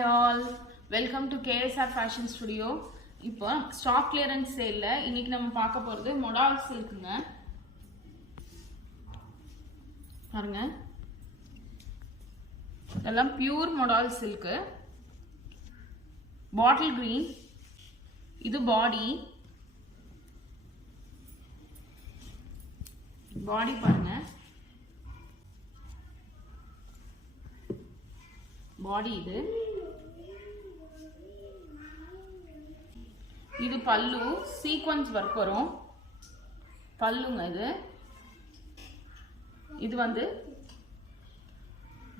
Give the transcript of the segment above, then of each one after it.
Hi all, welcome to KSR Fashion Studio. இப்போ stock clearance sale இன்னைக்கு நம்ம பார்க்க போறது modal silkங்க. பாருங்க. இதெல்லாம் pure modal silk. Bottle green. இது body. Body பாருங்க. Body இது பல்லு சீக்வென்ஸ் வர்க் வரும் பல்லுங்க இது வந்து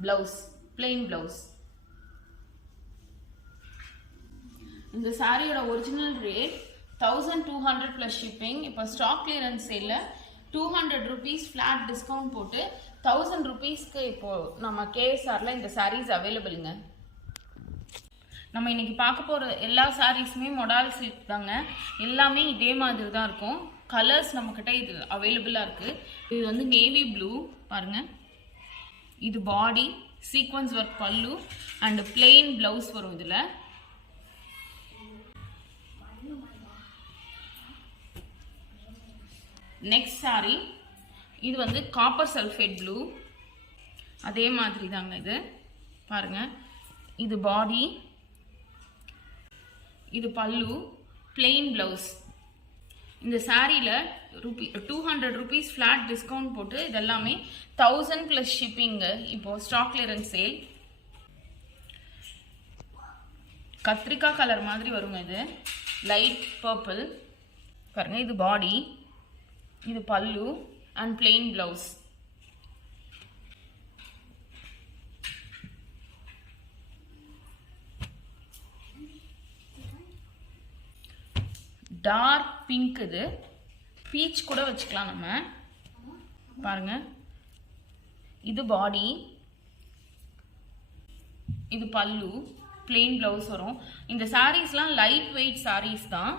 ப்ளவுஸ் plain ப்ளவுஸ் இந்த சாரியோட ஒரிஜினல் ரேட் 1200 plus shipping இப்போ stock clearance சேல்ல 200 rupees flat discount போட்டு 1000 rupeesக்கு இப்போ நம்ம KSRல இந்த sarees அவேலபிள்ங்க நம்ம இன்னைக்கு பார்க்க போற எல்லா sareesமே modal silk தாங்க எல்லாமே இதே மாதிரி தான் இருக்கும் கலர்ஸ் நம்மகிட்ட இது அவேலபிளா இருக்கு இது வந்து navy blue பாருங்க இது பாடி சீக்வென்ஸ் வர்க் பல்லு and plain blouse வரும் இதுல next saree இது வந்து copper sulphate blue அதே மாதிரி தாங்க இது பாருங்க இது பாடி இது பல்லு plain blouse இந்த சாரில 200 rupees flat discount போட்டு இதெல்லாமே 1000 plus shipping இப்போ ஸ்டாக் கிளியரன்ஸ் சேல் கத்திரிக்காய் கலர் மாதிரி வருங்க இது லைட் பர்பிள் பாருங்க இது பாடி இது பல்லு and plain blouse dark pink இது peach கூட வச்சுக்கலாம் நம்ம பாருங்க இது பாடி இது பல்லு plain blouse வரும் இந்த sareesலாம் light weight sarees தான்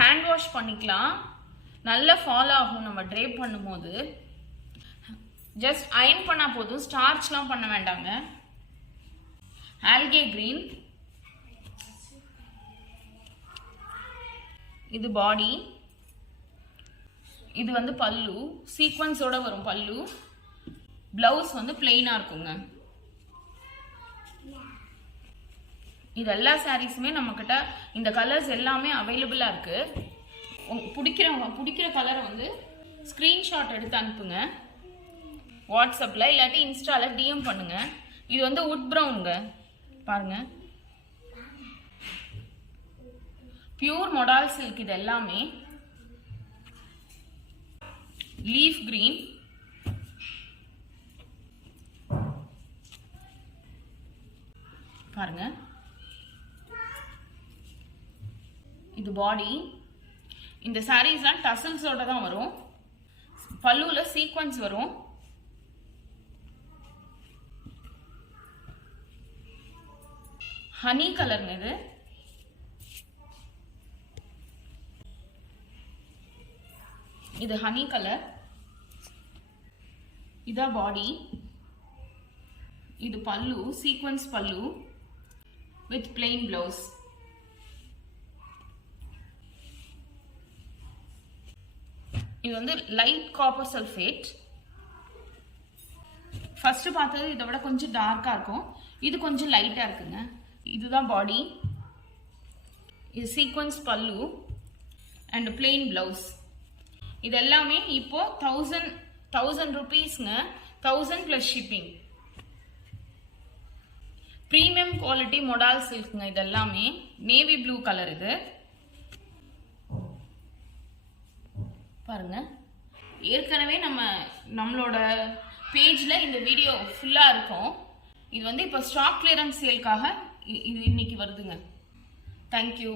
hand wash பண்ணிக்கலாம் நல்ல ஃபால் ஆகும் நம்ம drape பண்ணும்போது just iron பண்ணா போதும் starchலாம் பண்ண வேண்டாங்க algae green இது பாடி இது வந்து பல்லு சீக்வென்ஸோட வரும் பல்லு ப்ளவுஸ் வந்து பிளைனா இருக்குங்க இது எல்லா சாரீஸ்மே நம்மகிட்ட இந்த கலர்ஸ் எல்லாமே அவைலபிளா இருக்கு பிடிக்கிற கலரை வந்து ஸ்கிரீன்ஷாட் எடுத்து அனுப்புங்க வாட்ஸ்அப்ல இல்லாட்டி இன்ஸ்டால டிஎம் பண்ணுங்க இது வந்து wood brownங்க பாருங்க பியூர் modal silk இது எல்லாமே leaf green பாருங்க இது பாடி இந்த சாரீஸ்லாம் டசல்ஸோட தான் வரும் பல்லுல சீக்வென்ஸ் வரும் ஹனி கலர்ங்க இது ஹனி கலர் இதா பாடி இது பல்லு சீக்வென்ஸ் பல்லு with plain blouse இது வந்து லைட் காப்பர் சல்ஃபேட் ஃபர்ஸ்ட் பார்த்தது இதை விட கொஞ்சம் டார்க்கா இருக்கும் இது கொஞ்சம் லைட்டா இருக்குங்க இதுதான் பாடி இது சீக்வென்ஸ் பல்லு and plain blouse இது எல்லாமே இப்போ 1000 rupeesங்க 1000 plus shipping premium quality modal silkங்க இது எல்லாமே navy blue கலர் இது பாருங்க ஏற்கனவே நம்மளோட பேஜ்ல இந்த வீடியோ ஃபுல்லா இருக்கும் இது வந்து இப்போ ஸ்டாக் கிளியரன்ஸ் சேல்காக இது இன்னைக்கு வருதுங்க Thank you